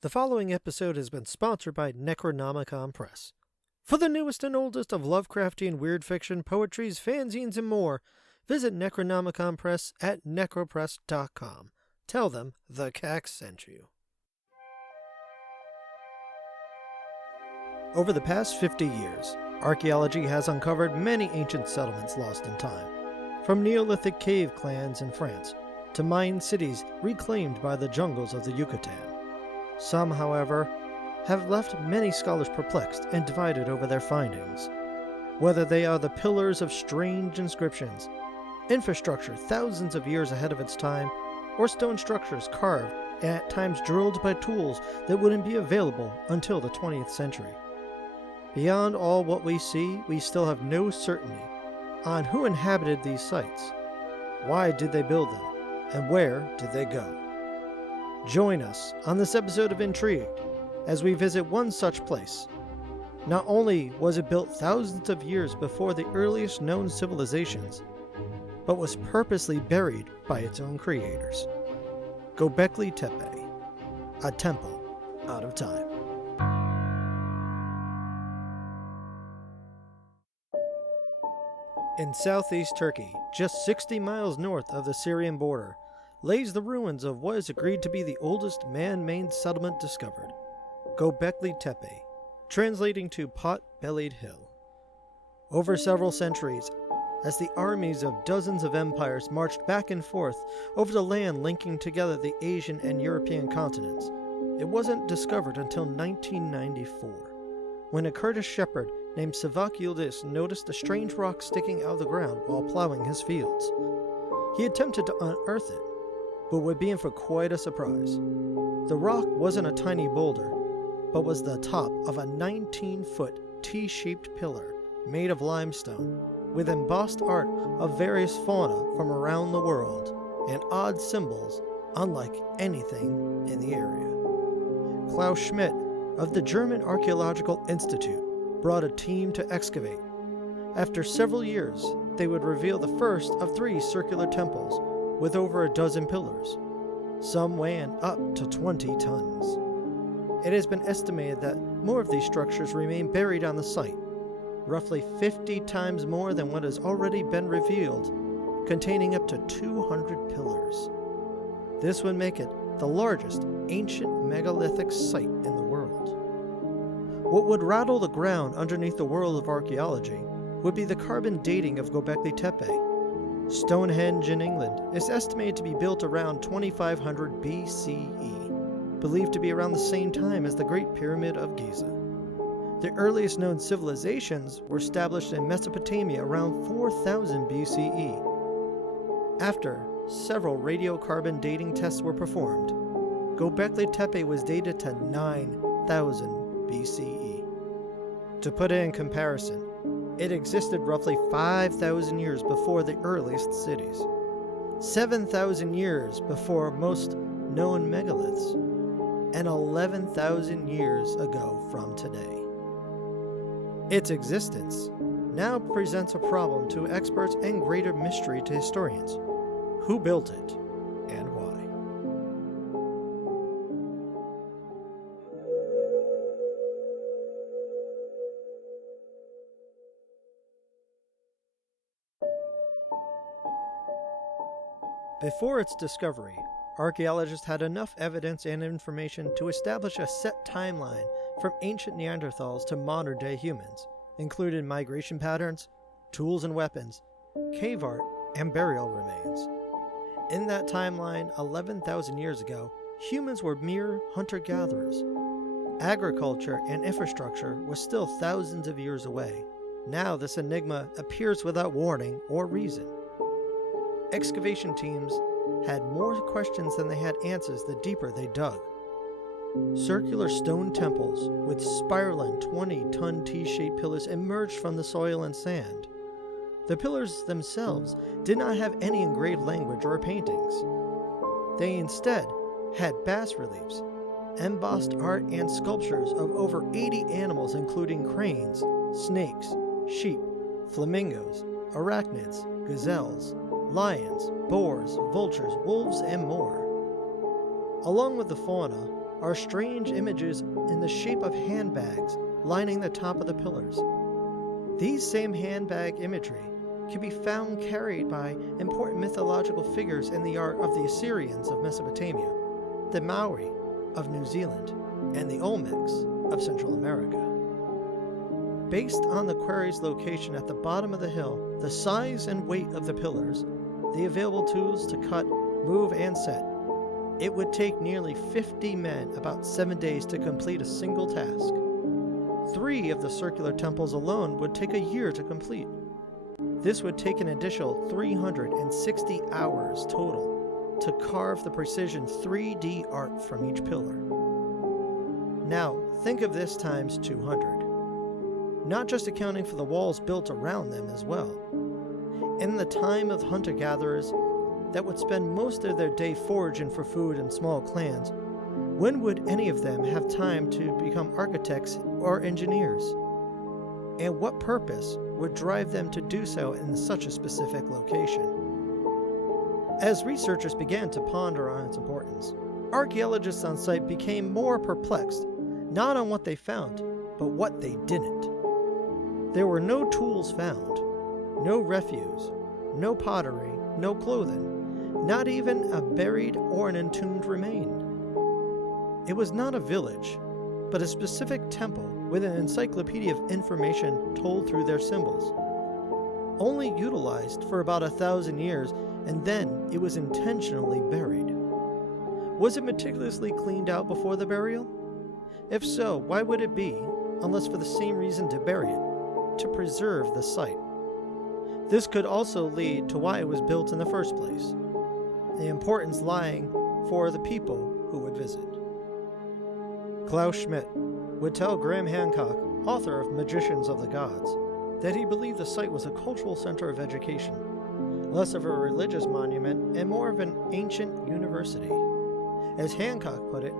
The following episode has been sponsored by Necronomicon Press. For the newest and oldest of Lovecraftian weird fiction, poetries, fanzines, and more, visit Necronomicon Press at necropress.com. Tell them the CAK sent you. Over the past 50 years, archaeology has uncovered many ancient settlements lost in time, from Neolithic cave clans in France to Mayan cities reclaimed by the jungles of the Yucatan. Some, however, have left many scholars perplexed and divided over their findings. Whether they are the pillars of strange inscriptions, infrastructure thousands of years ahead of its time, or stone structures carved and at times drilled by tools that wouldn't be available until the 20th century. Beyond all what we see, we still have no certainty on who inhabited these sites, why did they build them, and where did they go. Join us on this episode of Intrigued as we visit one such place. Not only was it built thousands of years before the earliest known civilizations, but was purposely buried by its own creators. Gobekli Tepe, a temple out of time. In southeast Turkey, just 60 miles north of the Syrian border, lays the ruins of what is agreed to be the oldest man-made settlement discovered, Gobekli Tepe, translating to pot-bellied hill. Over several centuries, as the armies of dozens of empires marched back and forth over the land linking together the Asian and European continents, it wasn't discovered until 1994, when a Kurdish shepherd named Savak Yildiz noticed a strange rock sticking out of the ground while plowing his fields. He attempted to unearth it, but would be in for quite a surprise. The rock wasn't a tiny boulder, but was the top of a 19-foot T-shaped pillar made of limestone, with embossed art of various fauna from around the world, and odd symbols unlike anything in the area. Klaus Schmidt of the German Archaeological Institute brought a team to excavate. After several years, they would reveal the first of 3 circular temples with over a dozen pillars, some weighing up to 20 tons. It has been estimated that more of these structures remain buried on the site, roughly 50 times more than what has already been revealed, containing up to 200 pillars. This would make it the largest ancient megalithic site in the world. What would rattle the ground underneath the world of archaeology would be the carbon dating of Gobekli Tepe. Stonehenge in England is estimated to be built around 2500 BCE, believed to be around the same time as the Great Pyramid of Giza. The earliest known civilizations were established in Mesopotamia around 4000 BCE. After several radiocarbon dating tests were performed, Gobekli Tepe was dated to 9000 BCE. To put it in comparison, it existed roughly 5,000 years before the earliest cities, 7,000 years before most known megaliths, and 11,000 years ago from today. Its existence now presents a problem to experts and greater mystery to historians. Who built it, and why? Before its discovery, archaeologists had enough evidence and information to establish a set timeline from ancient Neanderthals to modern-day humans, including migration patterns, tools and weapons, cave art, and burial remains. In that timeline, 11,000 years ago, humans were mere hunter-gatherers. Agriculture and infrastructure was still thousands of years away. Now this enigma appears without warning or reason. Excavation teams had more questions than they had answers the deeper they dug. Circular stone temples with spiraling 20-ton T-shaped pillars emerged from the soil and sand. The pillars themselves did not have any engraved language or paintings. They instead had bas-reliefs, embossed art, and sculptures of over 80 animals including cranes, snakes, sheep, flamingos, arachnids, gazelles, lions, boars, vultures, wolves, and more. Along with the fauna, are strange images in the shape of handbags lining the top of the pillars. These same handbag imagery can be found carried by important mythological figures in the art of the Assyrians of Mesopotamia, the Maori of New Zealand, and the Olmecs of Central America. Based on the quarry's location at the bottom of the hill, the size and weight of the pillars, the available tools to cut, move, and set, it would take nearly 50 men about 7 days to complete a single task. 3 of the circular temples alone would take a year to complete. This would take an additional 360 hours total to carve the precision 3D art from each pillar. Now, think of this times 200. Not just accounting for the walls built around them as well. In the time of hunter-gatherers that would spend most of their day foraging for food in small clans, when would any of them have time to become architects or engineers? And what purpose would drive them to do so in such a specific location? As researchers began to ponder on its importance, archaeologists on site became more perplexed, not on what they found, but what they didn't. There were no tools found, no refuse, no pottery, no clothing, not even a buried or an entombed remain. It was not a village, but a specific temple with an encyclopedia of information told through their symbols. Only utilized for about 1,000 years, and then it was intentionally buried. Was it meticulously cleaned out before the burial? If so, why would it be, unless for the same reason to bury it? To preserve the site. This could also lead to why it was built in the first place, the importance lying for the people who would visit. Klaus Schmidt would tell Graham Hancock, author of Magicians of the Gods, that he believed the site was a cultural center of education, less of a religious monument and more of an ancient university. As Hancock put it,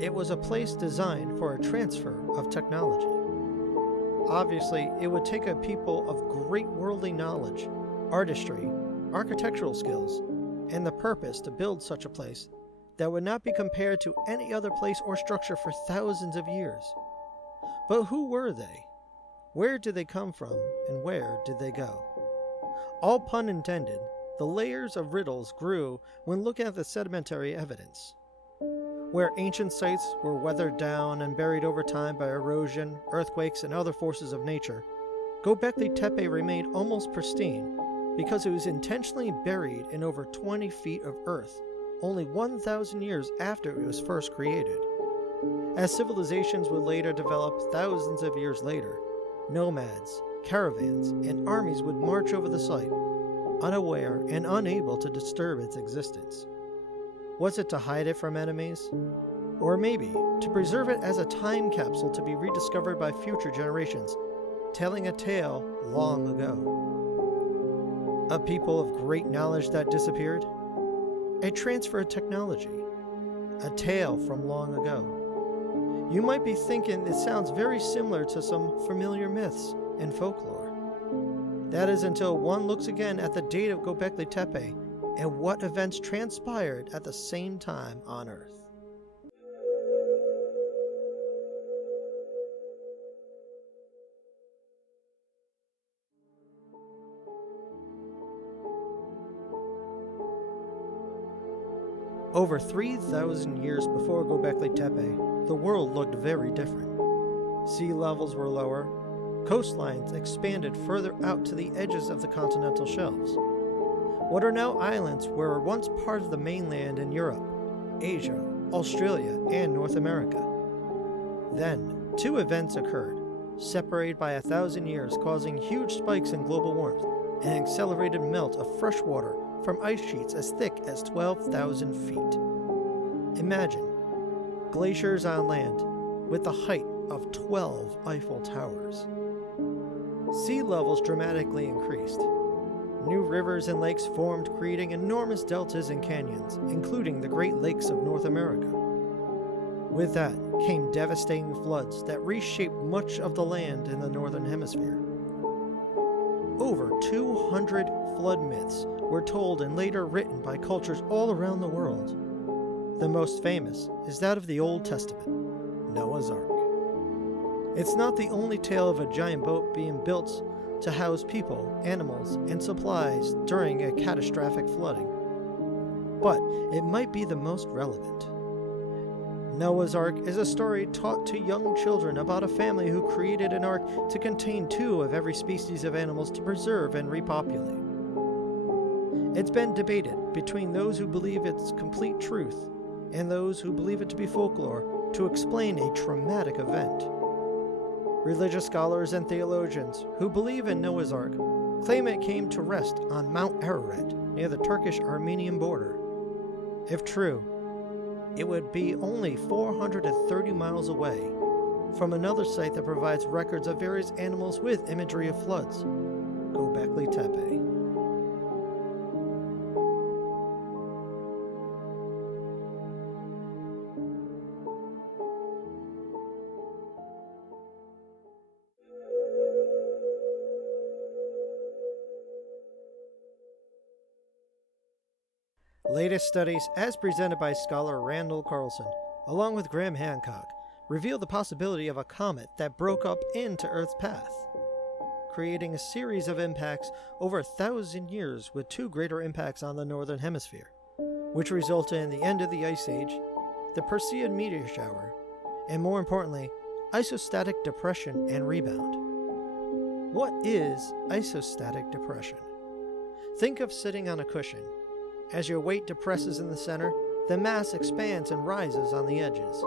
it was a place designed for a transfer of technology. Obviously, it would take a people of great worldly knowledge, artistry, architectural skills, and the purpose to build such a place that would not be compared to any other place or structure for thousands of years. But who were they? Where did they come from, and where did they go? All pun intended, the layers of riddles grew when looking at the sedimentary evidence. Where ancient sites were weathered down and buried over time by erosion, earthquakes, and other forces of nature, Gobekli Tepe remained almost pristine because it was intentionally buried in over 20 feet of earth only 1,000 years after it was first created. As civilizations would later develop thousands of years later, nomads, caravans, and armies would march over the site, unaware and unable to disturb its existence. Was it to hide it from enemies? Or maybe to preserve it as a time capsule to be rediscovered by future generations, telling a tale long ago? A people of great knowledge that disappeared? A transfer of technology? A tale from long ago? You might be thinking it sounds very similar to some familiar myths and folklore. That is until one looks again at the date of Gobekli Tepe and what events transpired at the same time on Earth. Over 3,000 years before Gobekli Tepe, the world looked very different. Sea levels were lower, coastlines expanded further out to the edges of the continental shelves. What are now islands were once part of the mainland in Europe, Asia, Australia, and North America. Then, 2 events occurred, separated by 1,000 years, causing huge spikes in global warmth and an accelerated melt of fresh water from ice sheets as thick as 12,000 feet. Imagine glaciers on land with the height of 12 Eiffel Towers. Sea levels dramatically increased. New rivers and lakes formed, creating enormous deltas and canyons, including the Great Lakes of North America. With that came devastating floods that reshaped much of the land in the Northern Hemisphere. Over 200 flood myths were told and later written by cultures all around the world. The most famous is that of the Old Testament, Noah's Ark. It's not the only tale of a giant boat being built to house people, animals, and supplies during a catastrophic flooding, but it might be the most relevant. Noah's Ark is a story taught to young children about a family who created an ark to contain 2 of every species of animals to preserve and repopulate. It's been debated between those who believe it's complete truth and those who believe it to be folklore to explain a traumatic event. Religious scholars and theologians who believe in Noah's Ark claim it came to rest on Mount Ararat near the Turkish-Armenian border. If true, it would be only 430 miles away from another site that provides records of various animals with imagery of floods, Gobekli Tepe. Latest studies, as presented by scholar Randall Carlson, along with Graham Hancock, reveal the possibility of a comet that broke up into Earth's path, creating a series of impacts over 1,000 years with 2 greater impacts on the northern hemisphere, which resulted in the end of the Ice Age, the Perseid meteor shower, and more importantly, isostatic depression and rebound. What is isostatic depression? Think of sitting on a cushion. As your weight depresses in the center, the mass expands and rises on the edges.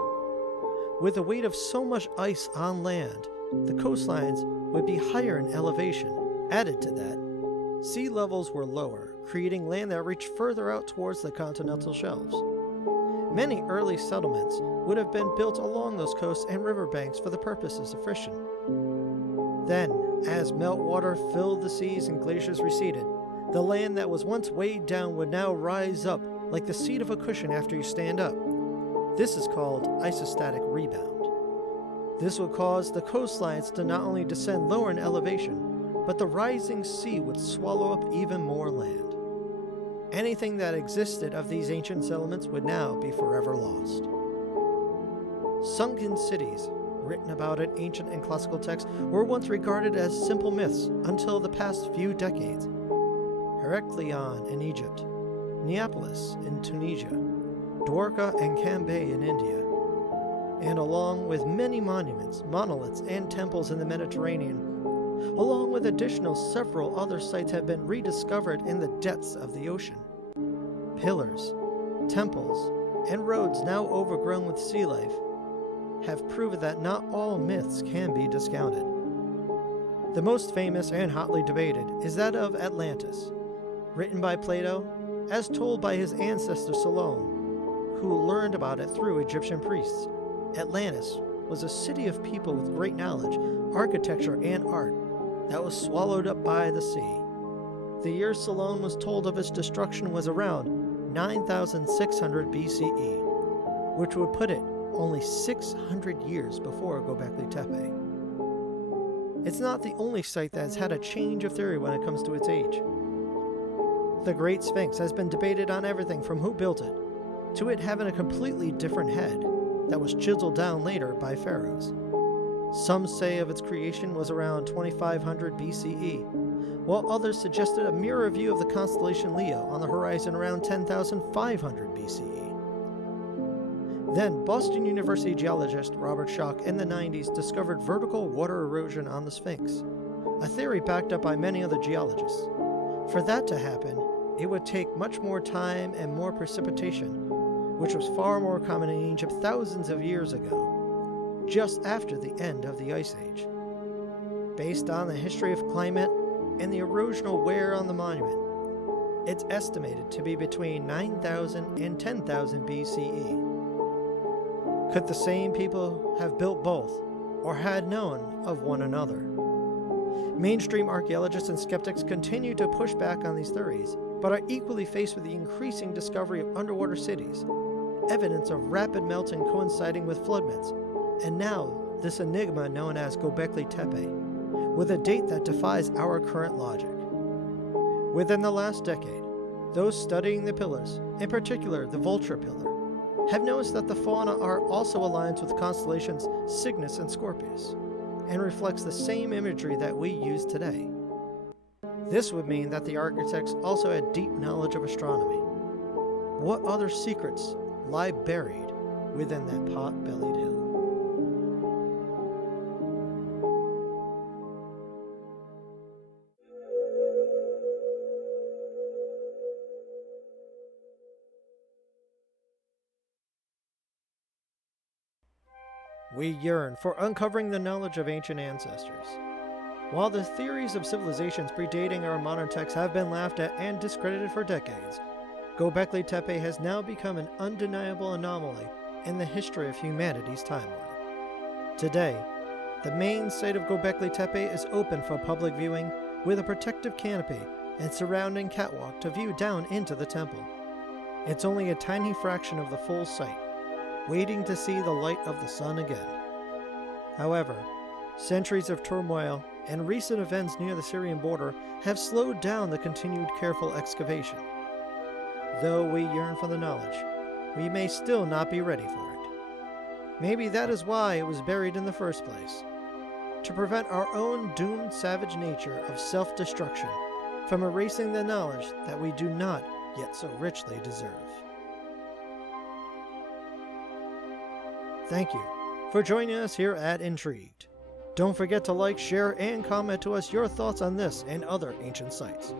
With the weight of so much ice on land, the coastlines would be higher in elevation. Added to that, sea levels were lower, creating land that reached further out towards the continental shelves. Many early settlements would have been built along those coasts and riverbanks for the purposes of fishing. Then, as meltwater filled the seas and glaciers receded, the land that was once weighed down would now rise up like the seat of a cushion after you stand up. This is called isostatic rebound. This would cause the coastlines to not only descend lower in elevation, but the rising sea would swallow up even more land. Anything that existed of these ancient settlements would now be forever lost. Sunken cities, written about in ancient and classical texts, were once regarded as simple myths until the past few decades. Heracleion in Egypt, Neapolis in Tunisia, Dwarka and Cambay in India, and along with many monuments, monoliths, and temples in the Mediterranean, along with additional several other sites have been rediscovered in the depths of the ocean. Pillars, temples, and roads now overgrown with sea life have proven that not all myths can be discounted. The most famous and hotly debated is that of Atlantis, written by Plato, as told by his ancestor Solon, who learned about it through Egyptian priests. Atlantis was a city of people with great knowledge, architecture, and art that was swallowed up by the sea. The year Solon was told of its destruction was around 9,600 BCE, which would put it only 600 years before Gobekli Tepe. It's not the only site that has had a change of theory when it comes to its age. The Great Sphinx has been debated on everything from who built it, to it having a completely different head that was chiseled down later by pharaohs. Some say of its creation was around 2500 BCE, while others suggested a mirror view of the constellation Leo on the horizon around 10,500 BCE. Then, Boston University geologist Robert Schoch in the 90s discovered vertical water erosion on the Sphinx, a theory backed up by many other geologists. For that to happen, it would take much more time and more precipitation, which was far more common in Egypt thousands of years ago, just after the end of the Ice Age. Based on the history of climate and the erosional wear on the monument, it's estimated to be between 9,000 and 10,000 BCE. Could the same people have built both, or had known of one another? Mainstream archaeologists and skeptics continue to push back on these theories, but are equally faced with the increasing discovery of underwater cities, evidence of rapid melting coinciding with flood myths, and now this enigma known as Gobekli Tepe, with a date that defies our current logic. Within the last decade, those studying the pillars, in particular the Vulture Pillar, have noticed that the fauna are also aligned with constellations Cygnus and Scorpius, and reflects the same imagery that we use today. This would mean that the architects also had deep knowledge of astronomy. What other secrets lie buried within that pot-bellied hill? We yearn for uncovering the knowledge of ancient ancestors. While the theories of civilizations predating our modern texts have been laughed at and discredited for decades, Gobekli Tepe has now become an undeniable anomaly in the history of humanity's timeline. Today, the main site of Gobekli Tepe is open for public viewing with a protective canopy and surrounding catwalk to view down into the temple. It's only a tiny fraction of the full site, waiting to see the light of the sun again. However, centuries of turmoil and recent events near the Syrian border have slowed down the continued careful excavation. Though we yearn for the knowledge, we may still not be ready for it. Maybe that is why it was buried in the first place, to prevent our own doomed savage nature of self-destruction from erasing the knowledge that we do not yet so richly deserve. Thank you for joining us here at Intrigued. Don't forget to like, share, and comment to us your thoughts on this and other ancient sites.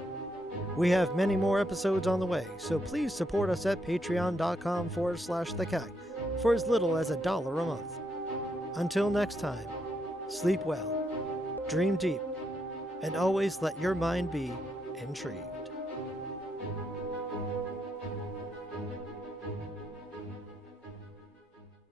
We have many more episodes on the way, so please support us at patreon.com/thecak for as little as $1 a month. Until next time, sleep well, dream deep, and always let your mind be intrigued.